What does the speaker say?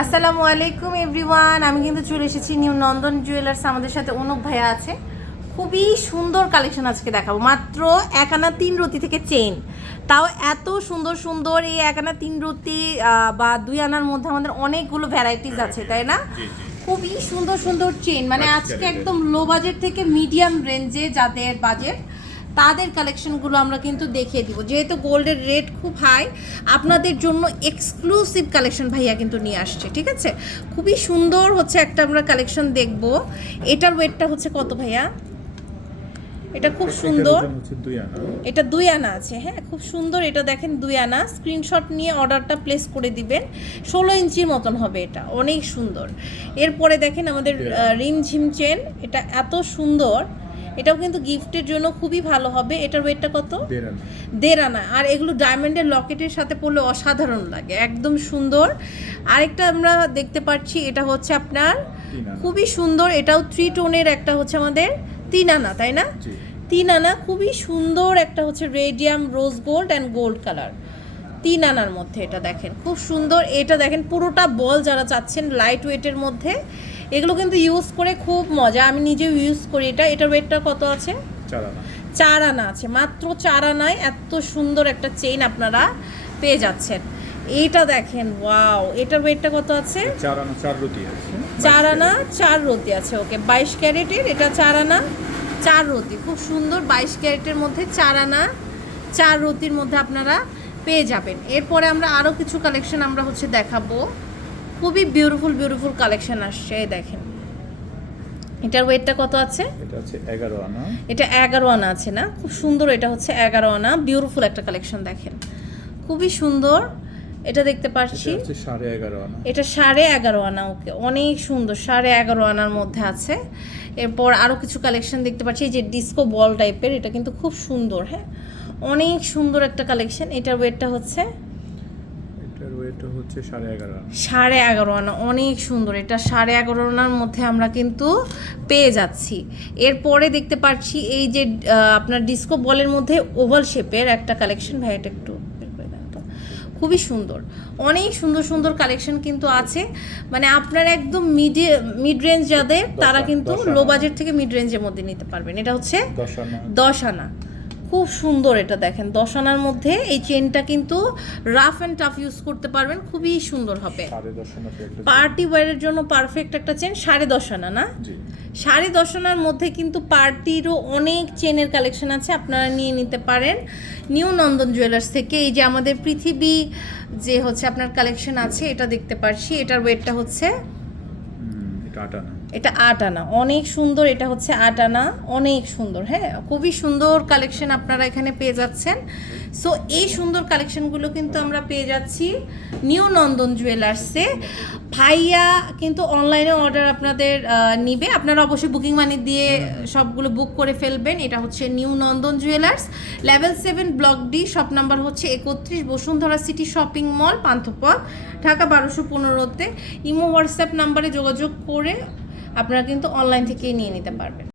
আসসালামু আলাইকুম এভরিওয়ান। আমি কিন্তু চলে এসেছি নিউ নন্দন জুয়েলার্স। আমাদের সাথে অনুপ ভাইয়া আছে। খুবই সুন্দর কালেকশন আজকে দেখাবো। মাত্র এক আনা তিন রতি থেকে চেন তাও এত সুন্দর সুন্দর এই এক আনা তিন রতি বা দুই আনার মধ্যে আমাদের অনেকগুলো ভ্যারাইটিস আছে তাই না? খুবই সুন্দর সুন্দর চেন মানে আজকে একদম লো বাজেট থেকে মিডিয়াম রেঞ্জে যাদের বাজেট তাদের কালেকশনগুলো আমরা কিন্তু দেখিয়ে দিব। যেহেতু গোল্ডের রেট খুব হাই আপনাদের জন্য এক্সক্লুসিভ কালেকশন ভাইয়া কিন্তু নিয়ে আসছে ঠিক আছে? খুবই সুন্দর হচ্ছে একটা আমরা কালেকশন দেখব। এটার ওয়েটটা হচ্ছে কত ভাইয়া? এটা খুব সুন্দর। এটা দুই আনা আছে হ্যাঁ? খুব সুন্দর এটা দেখেন দুই আনা। স্ক্রিনশট নিয়ে অর্ডারটা প্লেস করে দিবেন। ষোলো ইঞ্চির মতন হবে এটা অনেক সুন্দর। এরপরে দেখেন আমাদের রিম ঝিম চেন এটা এত সুন্দর। এটাও কিন্তু গিফটের জন্য খুবই ভালো হবে। এটার ওয়েটটা কত? দেড় আনা। আর এগুলো ডায়মন্ডের লকেটের সাথে পরলে অসাধারণ লাগে একদম সুন্দর। আরেকটা আমরা দেখতে পাচ্ছি এটা হচ্ছে আপনার খুবই সুন্দর এটাও থ্রি টোনের একটা হচ্ছে আমাদের তিন আনা তাই না? তিন আনা খুবই সুন্দর একটা হচ্ছে radium rose gold and gold colour তিন আনার মধ্যে এটা দেখেন খুব সুন্দর। এটা দেখেন পুরোটা বল যারা চাচ্ছেন লাইট ওয়েটের মধ্যে। এগুলো কিন্তু ইউজ করে খুব মজা। আমি নিজেও ইউজ করি। এটা এটার ওয়েটটা কত আছে? চার আনা আছে। মাত্র চার আনায় এত সুন্দর একটা চেইন আপনারা পেয়ে যাচ্ছেন। এইটা দেখেন ওয়াও এটার ওয়েটটা কত আছে? চার আনা চার রুটি আছে। চার আনা চার রতি আছে। ওকে বাইশ ক্যারেটের এটা চার আনা চার রতি খুব সুন্দর বাইশ ক্যারেটের মধ্যে চার আনা চার রতির মধ্যে আপনারা পেয়ে যাবেন। এরপরে আমরা আরও কিছু কালেকশন আমরা হচ্ছে দেখাবো। খুবই বিউটিফুল বিউটিফুল কালেকশন আসছে এই দেখেন। এটার ওয়েটটা কত আছে? এটা হচ্ছে এগারো আনা। এটা এগারো আনা আছে না? খুব সুন্দর এটা হচ্ছে এগারো আনা। বিউটিফুল একটা কালেকশন দেখেন। খুবই সুন্দর। এটা দেখতে পাচ্ছি। এটা সাড়ে এগারো আনা। ওকে। অনেক সুন্দর সাড়ে এগারো আনার মধ্যে আছে। এরপর আরও কিছু কালেকশন দেখতে পাচ্ছি। এই যে ডিস্কো বল টাইপের এটা কিন্তু খুব সুন্দর হ্যাঁ? অনেক সুন্দর একটা কালেকশন এটার ওয়েটটা হচ্ছে ওয়েট হচ্ছে সাড়ে এগারো সাড়ে এগারো আনা অনেক সুন্দর। এটা সাড়ে এগারো আনার মধ্যে আমরা কিন্তু পেয়ে যাচ্ছি। এরপরে দেখতে পাচ্ছি এই যে আপনার ডিস্কো বলের মধ্যে ওভাল শেপের একটা কালেকশন ভাই এটা একটু। খুবই সুন্দর। অনেক সুন্দর সুন্দর কালেকশন কিন্তু আছে। মানে আপনার একদম মিডে মিড রেঞ্জ যাদের তারা কিন্তু লো বাজেট থেকে মিড রেঞ্জের মধ্যে নিতে পারবেন। এটা হচ্ছে দশ আনা। খুব সুন্দর এটা দেখেন। দশ আনার মধ্যে এই চেনটা কিন্তু রাফ অ্যান্ড টাফ ইউজ করতে পারবেন খুবই সুন্দর হবে। পার্টি ওয়ারের জন্য পারফেক্ট একটা চেন সাড়ে দশ আনা না সাড়ে দশ আনার মধ্যে কিন্তু পার্টিরও অনেক চেনের কালেকশন আছে আপনারা নিয়ে নিতে পারেন। নিউ নন্দন জুয়েলার্স থেকে এই যে আমাদের পৃথিবী যে হচ্ছে আপনার কালেকশন আছে এটা দেখতে পারছি। এটার ওয়েটটা হচ্ছে এটা আট আনা এটা আট আনা। অনেক সুন্দর, এটা হচ্ছে আট আনা। অনেক সুন্দর হ্যাঁ? খুবই সুন্দর কালেকশন আপনারা এখানে পেয়ে যাচ্ছেন। সো এই সুন্দর কালেকশনগুলো কিন্তু আমরা পেয়ে যাচ্ছি নিউ নন্দন জুয়েলার্সে ভাইয়া কিন্তু অনলাইনে অর্ডার আপনাদের নিবে। আপনারা অবশ্যই বুকিং মানি দিয়ে সবগুলো বুক করে ফেলবেন। এটা হচ্ছে new Nandan jewellers level seven block D shop number হচ্ছে একত্রিশ Bashundhara city shopping mall Panthapath, Dhaka বারোশো পনেরোতে। ইমো হোয়াটসঅ্যাপ নাম্বারে যোগাযোগ করে আপনারা কিন্তু অনলাইন থেকেই নিয়ে নিতে পারবেন।